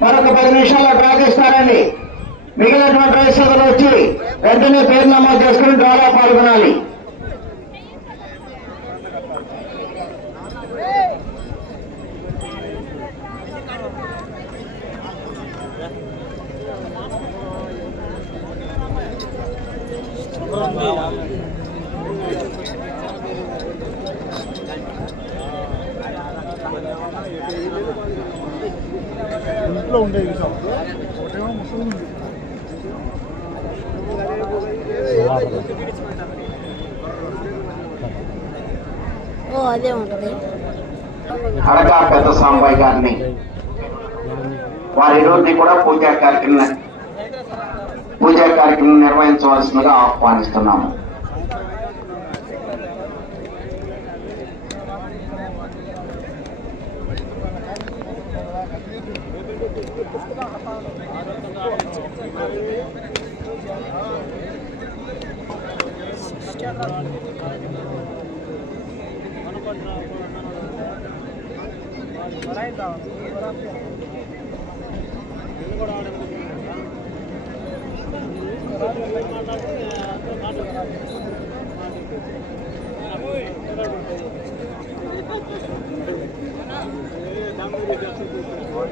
మరొక పది నిమిషాల్లో ప్రార్థిస్తారండి. మిగిలినటువంటి రైతు సోదరులు వచ్చి వెంటనే పేరు నమోదు చేసుకుని డ్రాలో పాల్గొనాలి. అదే ఉంటుంది. అడగా పెద్ద సాంబాయి గారిని. వారి రోజు కూడా పూజా కార్యక్రమం పూజా కార్యక్రమం నిర్వహించవలసిందిగా ఆహ్వానిస్తున్నాము.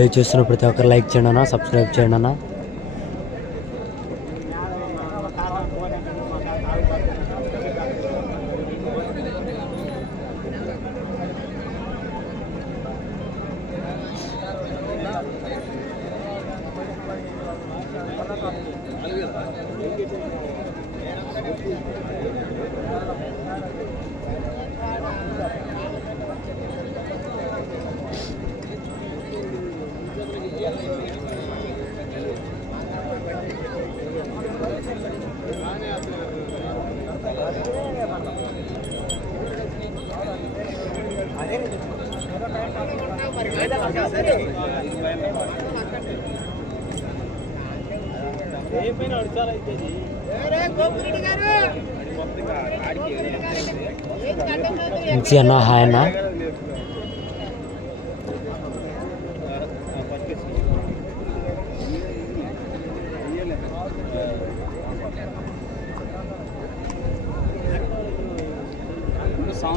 లైవ్ చూస్తున్న ప్రతి ఒక్కరు లైక్ చేయండి అన్న సబ్స్క్రైబ్ చేయండి అన్న. మంచి అన్న హాయ్ అన్న.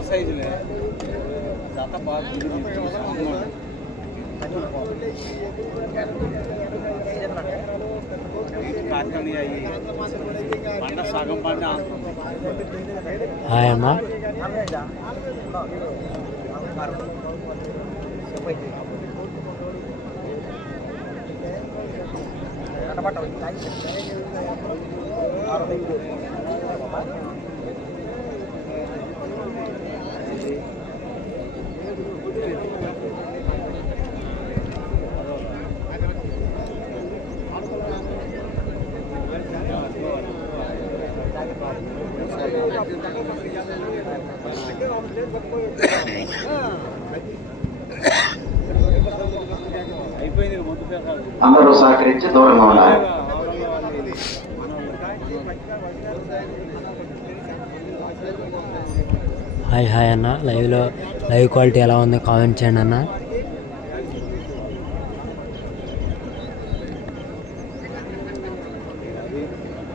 సైజులే జత బాగా కాకని అయ్యి పంట సగం పంట హాయ్ అన్న దూరంగా ఉండాలి హాయ్ హాయ్ అన్న. లైవ్లో లైవ్ క్వాలిటీ ఎలా ఉంది? కామెంట్ చేయండి అన్న.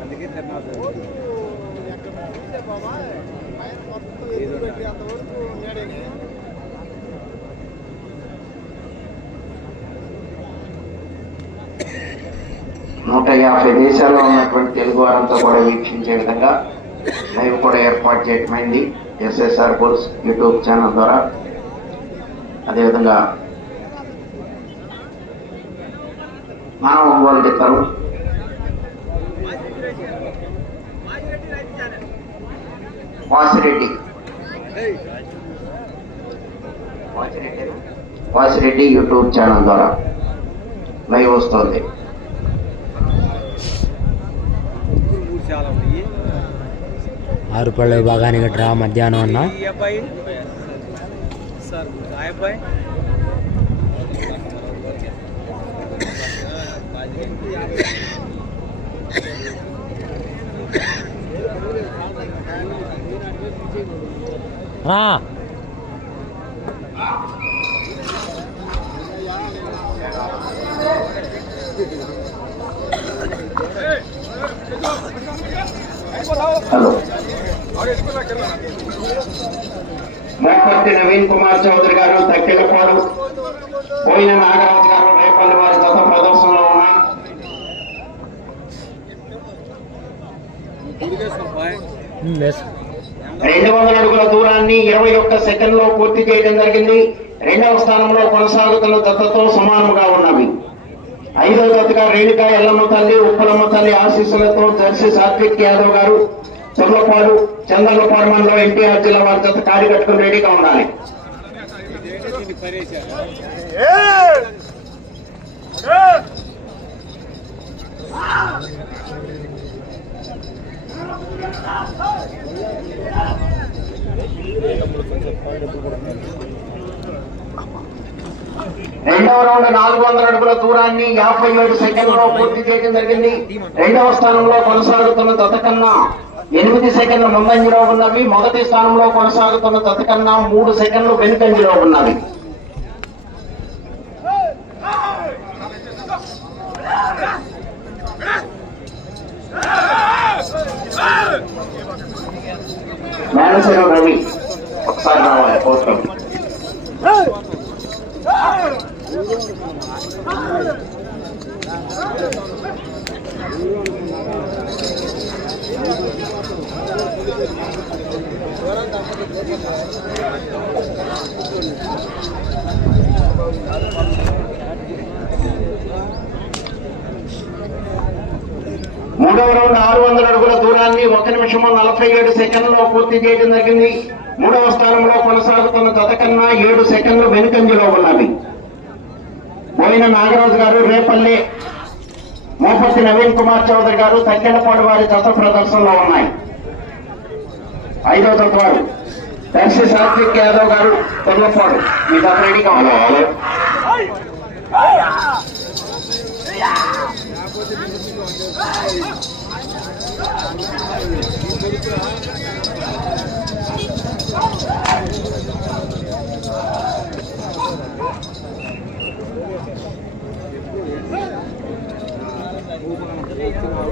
అందుకే నూట యాభై దేశాల్లో ఉన్నటువంటి తెలుగు వారంతా కూడా వీక్షించే విధంగా లైవ్ కూడా ఏర్పాటు చేయటమైంది. ఎస్ఎస్ఆర్ బుల్స్ యూట్యూబ్ ఛానల్ ద్వారా. అదేవిధంగా మా ఒంగోలు గిత్తలు వాసిరెడ్డి. వాసిరెడ్డి యూట్యూబ్ ఛానల్ ద్వారా. లైవ్ వస్తుంది. ఆరు పళ్ళ విభాగానికి డ్రా మధ్యాహ్నం అన్న ఈ అబ్బాయి హలో మోపర్తి నవీన్ కుమార్ చౌదరి గారు తక్కెలపాడు పోయిన నాగరాజు గారు రేపల్లి వారి గత ప్రదర్శనలో ఉన్నాయి. రెండు వందల అడుగుల దూరాన్ని ఇరవై ఒక్క సెకండ్లో పూర్తి చేయడం జరిగింది. రెండవ స్థానంలో కొనసాగుతున్న దత్తతో సమానంగా ఉన్నవి. ఐదవ జతగా రేణుక ఎల్లమ్మ తల్లి ఉప్పలమ్మ తల్లి ఆశీస్సులతో జర్సీ సాత్విక్ యాదవ్ గారు తొర్లపాడు చంద్రలపాడు మండలం ఎన్టీఆర్ జిల్లా వారి జత కాడి కట్టుకుని రెడీగా ఉండాలి. ఇదేంటి రెండవ రౌండ్ నాలుగు వందల అడుగుల దూరాన్ని యాభై ఏడు సెకండ్లలో పూర్తి చేయడం జరిగింది. రెండవ స్థానంలో కొనసాగుతున్న దత కన్నా ఎనిమిది సెకండ్లు ముందంజలో ఉన్నవి. మొదటి స్థానంలో కొనసాగుతున్న తతకన్నా మూడు సెకండ్లు వెనుకంజలో ఉన్నవి. మేనసేన రవి ఒకసారి రావాలి పోతాం మూడవ రౌండ్ ఆరు వందల అడుగుల దూరాన్ని ఒక నిమిషము నలభై ఏడు సెకండ్లో పూర్తి చేయడం జరిగింది. మూడవ స్థానంలో కొనసాగుతున్న జత కన్నా ఏడు సెకండ్లు వెనుకంజలో ఉన్నవి. బోయిన నాగరాజు గారు రేపల్లి మోపతి నవీన్ కుమార్ చౌదరి గారు తక్కెడపాడు వారి జత ప్రదర్శనలో ఉన్నాయి. ఐదో జత వారు. దర్శి సాత్విక్ యాదవ్ గారు తొల్లపాడు మీ జత Thank you.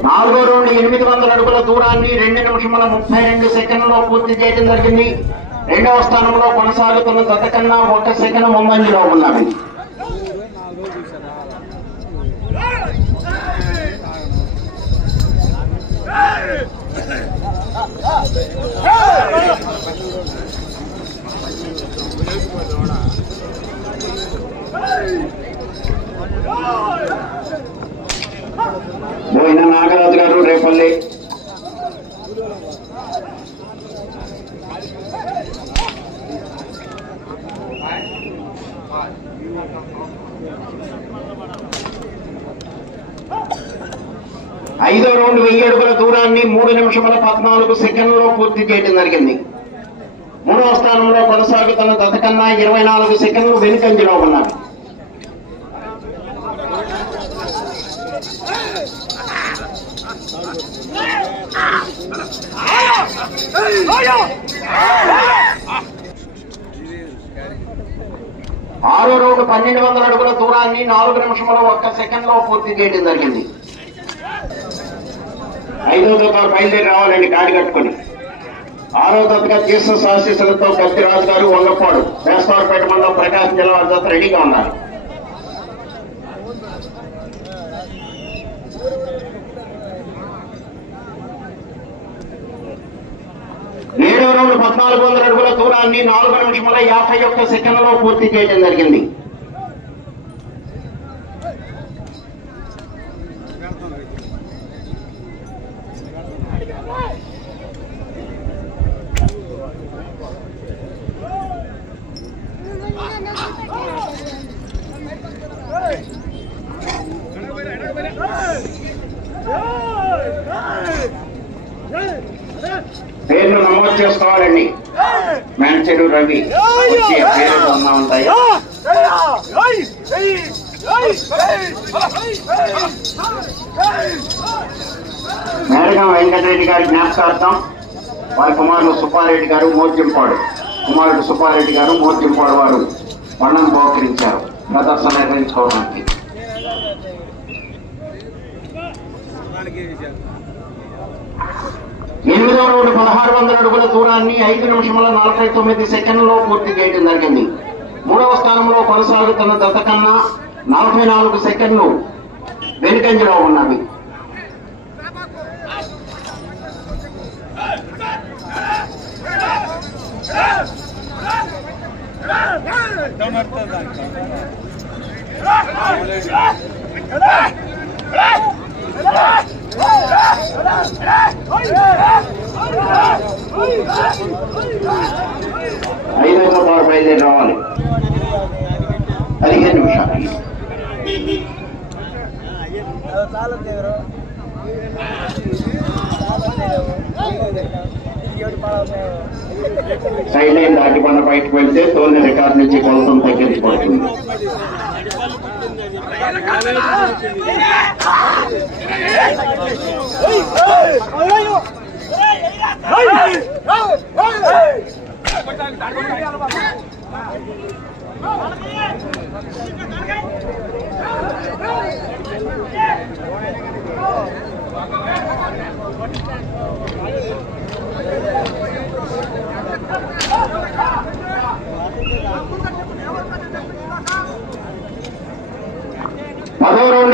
నాలుగో రౌండ్ ఎనిమిది వందల అడుగుల దూరాన్ని రెండు నిమిషముల ముప్పై రెండు సెకండ్లో పూర్తి చేయడం జరిగింది రెండవ స్థానంలో కొనసాగుతున్న గతకన్నా ఒక సెకండ్ ముందంజలో Hey! పోయిన నాగరాజు గారు రేపల్లి. ఐదో రౌండ్ వెయ్యి అడుగుల దూరాన్ని మూడు నిమిషముల పద్నాలుగు సెకండ్లో పూర్తి చేయడం జరిగింది. మూడవ స్థానంలో కొనసాగుతున్న గత కన్నా ఇరవై నాలుగు సెకండ్లు వెనుకంజలో ఉన్నారు ఆరో రౌండ్ పన్నెండు వందల అడుగుల దూరాన్ని నాలుగు నిమిషముల ఒక్క సెకండ్లో పూర్తి చేయడం జరిగింది. ఐదో జత బయలుదేరి రావాలండి కాడి కట్టుకుని. ఆరో జతగా జీసస్ ఆశీస్సులతో కత్తిరాజు గారు వంగపాడు వేస్తవారపేట మండలం ప్రకాశం జిల్లా వారి రెడీగా ఉన్నారు. ఏడవ రోజు పద్నాలుగు వందల అడుగుల దూరాన్ని నాలుగు నిమిషముల యాభై ఒక్క సెకండ్లలో పూర్తి చేయడం జరిగింది. చేసుకోవాలండి మేడ్చెడు రవి. వచ్చి పేరు ఉంటాయి మేడగం వెంకటరెడ్డి గారి జ్ఞాపకార్థం వారి కుమారుడు సుబ్బారెడ్డి గారు మోర్జంపాడు. కుమారుడు సుబ్బారెడ్డి గారు మోర్జంపాడు వారు వర్ణం బహుకరించారు ప్రదర్శన నిర్వహించుకోవడానికి దానికి చేశారు. ఎనిమిదో రోజు పదహారు వందల అడుగుల దూరాన్ని ఐదు నిమిషముల నలభై తొమ్మిది సెకండ్లలో పూర్తి చేయడం జరిగింది. మూడవ స్థానంలో కొనసాగుతున్న దత కన్నా నలభై నాలుగు సెకండ్లు వెనుకంజలో ఉన్నవి. ఐదో వారు బయలుదేరి రావాలి పదిహేను నిమిషాలు. సైడ్ లైన్ దాటిపండ బయటకు వెళ్తే తోలిన రికార్డు నుంచి కొలతం తగ్గించబడుతుంది పదో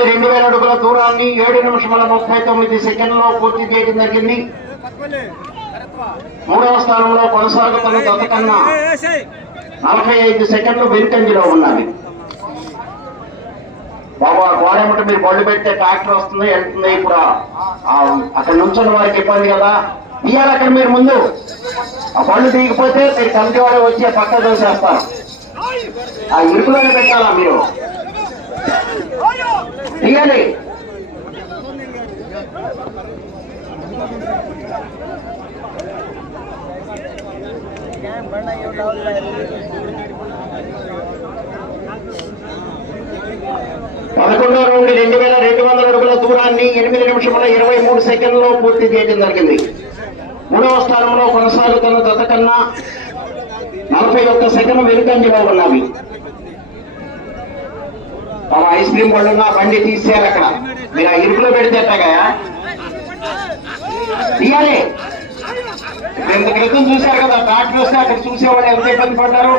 రౌండ్ రెండు వేల అడుగుల దూరాన్ని ఏడు నిమిషముల ముప్పై తొమ్మిది సెకండ్లో పూర్తి చేయడం జరిగింది. మూడవ స్థానంలో కొనసాగుతున్న దత కన్నా నలభై ఐదు సెకండ్లు వెనుకంజలో ఉన్నది. బాబా గోడెమ్మట మీరు బళ్ళు పెడితే ట్రాక్టర్ వస్తుంది వెళ్తుంది ఇప్పుడు. అక్కడ నుంచున్న వారికి ఇబ్బంది కదా. తీయాలి అక్కడ మీరు ముందు. ఆ బళ్ళు తీయకపోతే మీరు కమిటీ వాడు వచ్చి పక్క దోసేస్తారు ఆ ఇరుకులోనే పెట్టాలా మీరు? తీయాలి పదకొండో రౌండ్ రెండు వేల రెండు వందల అడుగుల దూరాన్ని ఎనిమిది నిమిషముల ఇరవై మూడు సెకండ్లో పూర్తి చేయడం జరిగింది. మూడవ స్థానంలో కొనసాగుతున్న తతకన్నా నలభై ఒక్క సెకండ్ వెనుకంజలో ఉన్నవి వాళ్ళ ఐస్ క్రీమ్ వాళ్ళు నా బండి తీసేయాలి అక్కడ. మీరు ఆ ఇరుకులో పెడితే ఎట్టగా తీయాలి. రెండు క్రితం చూశారు కదా ట్రాక్టర్ వస్తే అక్కడ చూసేవాళ్ళు ఎంత ఇబ్బంది పడ్డారు?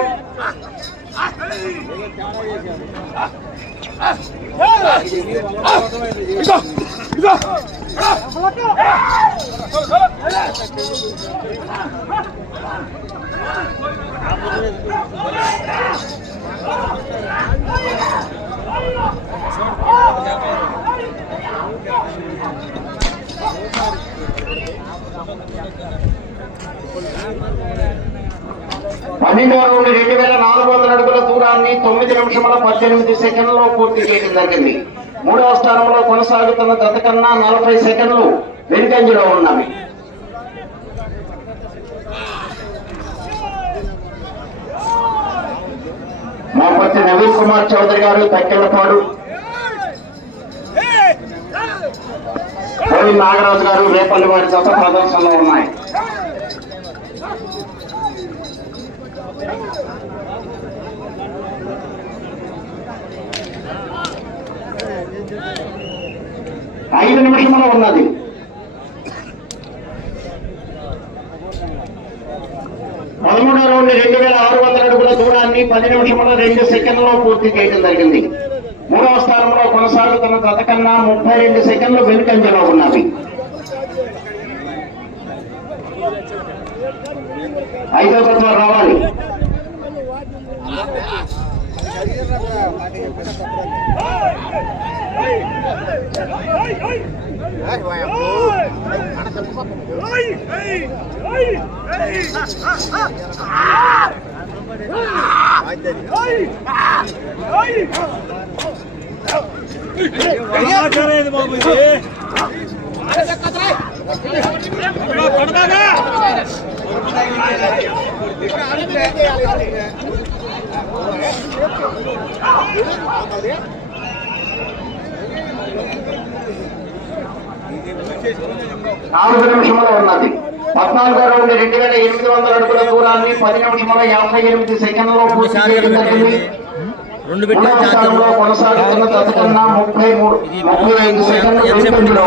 పన్నెండు రెండు వేల నాలుగు వందల అడుగుల దూరాన్ని తొమ్మిది నిమిషముల పద్దెనిమిది సెకండ్లలో పూర్తి చేయడం జరిగింది. మూడవ స్థానంలో కొనసాగుతున్న గత కన్నా నలభై సెకండ్లు వెనుకంజలో ఉన్నవి. మోపత్తి నవీన్ కుమార్ చౌదరి గారు తక్కెళ్ళపాడు. కోవి నాగరాజు గారు రేపల్లి వారి జత ప్రదర్శనలో ఉన్నాయి. ఐదు నిమిషంలో ఉన్నది. పదమూడో రౌండ్ రెండు వేల ఆరు వందల అడుగుల దూరాన్ని పది నిమిషముల రెండు సెకండ్లలో పూర్తి చేయడం జరిగింది మూడవ స్థానంలో కొనసాగుతున్న గత కన్నా ముప్పై రెండు సెకండ్లు వెనుకంజలో ఉన్నవి ఐదో జత రావాలి బాబు ఇది నాలుగు నిమిషంలో ఉన్నది. పద్నాలుగో రౌండ్ రెండు వేల ఎనిమిది వందల అడుగుల దూరాన్ని పది నిమిషముల యాభై ఎనిమిది సెకండ్లలో పూర్తి చేయడం జరిగింది స్థానంలో కొనసాగుతున్న తదకన్నా ముప్పై మూడు ముప్పై ఐదు సెకండ్లు వెనుకంజలో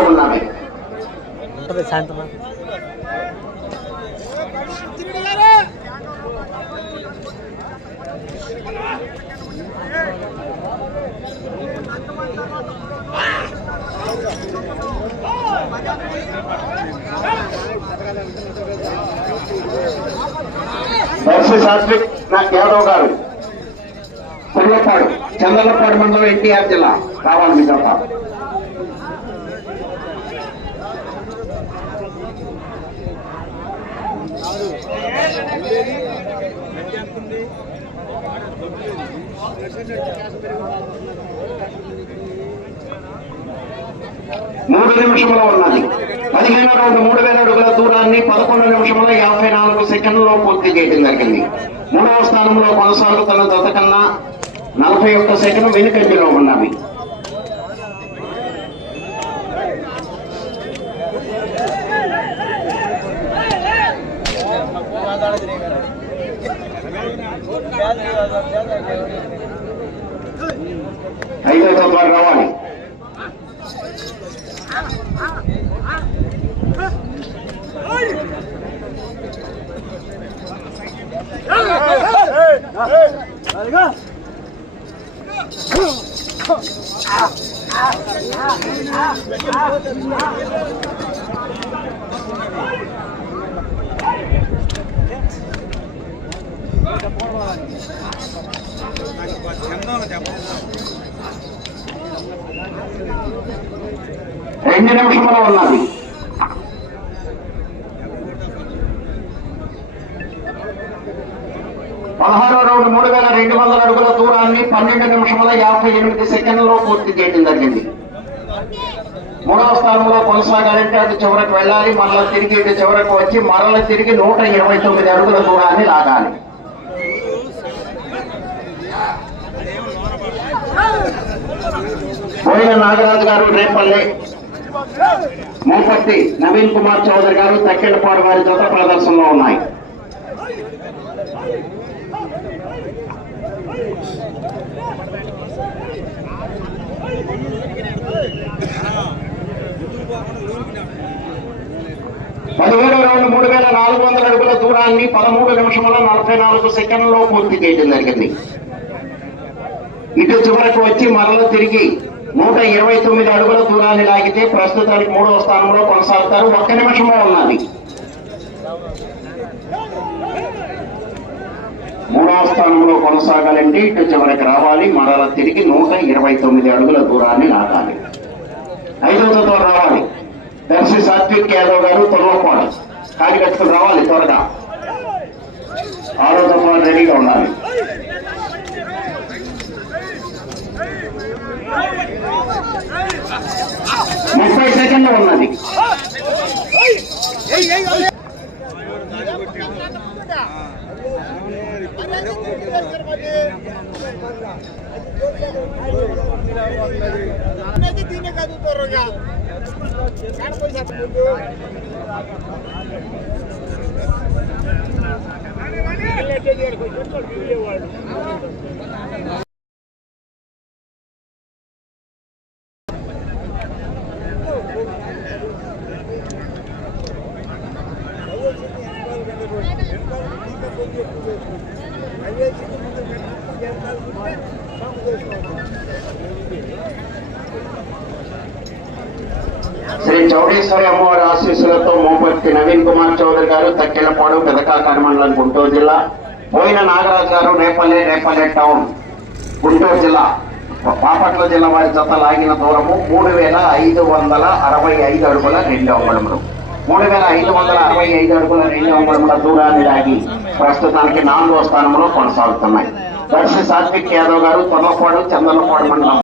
ఉన్నవి ఉంటుంది యాదవ్ గారు. కుర్లపాడు చంద్రపాడు మండలం ఎన్టీఆర్ జిల్లా. రావాలి మీ జత. మూడు నిమిషంలో ఉన్నది. పదిహేను రెండు మూడు వేల అడుగుల దూరాన్ని పదకొండు నిమిషంలో యాభై నాలుగు సెకండ్లో పూర్తి చేయడం జరిగింది. మూడవ స్థానంలో కొనసాగుతున్న జత కన్నా నలభై ఒక్క సెకండ్ వెనుకంజలో ఉన్నవి. రెండు నిమిషంలో ఉన్నది పదహారో రౌండ్ మూడు వేల రెండు వందల అడుగుల దూరాన్ని పన్నెండు నిమిషముల యాభై ఎనిమిది సెకండ్లలో పూర్తి చేయడం జరిగింది. మూడవ స్థానంలో కొనసాగాలంటే అటు చివరకు వెళ్ళాలి మరల తిరిగి ఇటు చివరకు వచ్చి మరల తిరిగి నూట ఇరవై తొమ్మిది అడుగుల దూరాన్ని లాగాలి. పోయిన నాగరాజు గారు రేపల్లె. మూపర్తి నవీన్ కుమార్ చౌదరి గారు తక్కెళ్ళపాడు వారి జత ప్రదర్శనలో ఉన్నాయి. పదిహేడు రౌండ్ మూడు వేల నాలుగు వందల అడుగుల దూరాన్ని పదమూడు నిమిషముల నలభై నాలుగు సెకండ్లలో పూర్తి చేయడం జరిగింది. ఇటు చివరకు వచ్చి మరల తిరిగి నూట ఇరవై తొమ్మిది అడుగుల దూరాన్ని లాగితే ప్రస్తుతానికి మూడవ స్థానంలో కొనసాగుతారు. ఒక్క నిమిషంలో ఉన్నది. మూడవ స్థానంలో కొనసాగాలంటే ఇటు చివరికి రావాలి. మరల తిరిగి నూట ఇరవై తొమ్మిది అడుగుల దూరాన్ని లాగాలి. ఐదవ రావాలి. దర్శి సాత్విక్ యాదవ్ గారు తొలపాడు కార్యకర్తలు రావాలి త్వరగా. ఆరో రెడీగా ఉండాలి. ముప్పై సెకండ్లు ఉన్నది. দিনে কাজ তোর পয়সা Thank you. శ్రీ చౌడేశ్వరి అమ్మవారి ఆశీస్సులతో మోపర్తి నవీన్ కుమార్ చౌదరి గారు తక్కెలపాడు పెదకాకాని మండలం గుంటూరు జిల్లా పోయిన నాగరాజు గారు రేపల్లె రేపల్లె టౌన్ గుంటూరు జిల్లా. బాపట్ల జిల్లా వారి జత లాగిన దూరము మూడు వేల ఐదు వందల అరవై ఐదు అడుగుల రెండు అంగుళములు. మూడు వేల ఐదు వందల అరవై ఐదు అడుగుల రెండు అంగుళముల దూరాన్ని లాగి ప్రస్తుతానికి నాలుగో స్థానంలో కొనసాగుతున్నాయి. దర్శి సాత్విక్ యాదవ్ గారు తొలపాడు చందలపాడు మండలం.